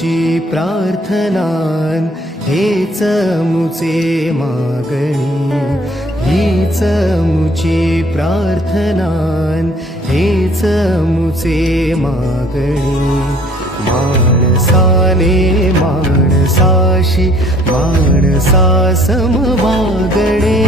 मुची प्रार्थनान हेच मुचे मागणी, हीच मुची प्रार्थनान हेच मुचे मागणी। माणसाने माणसाशी माणसासम वागणे,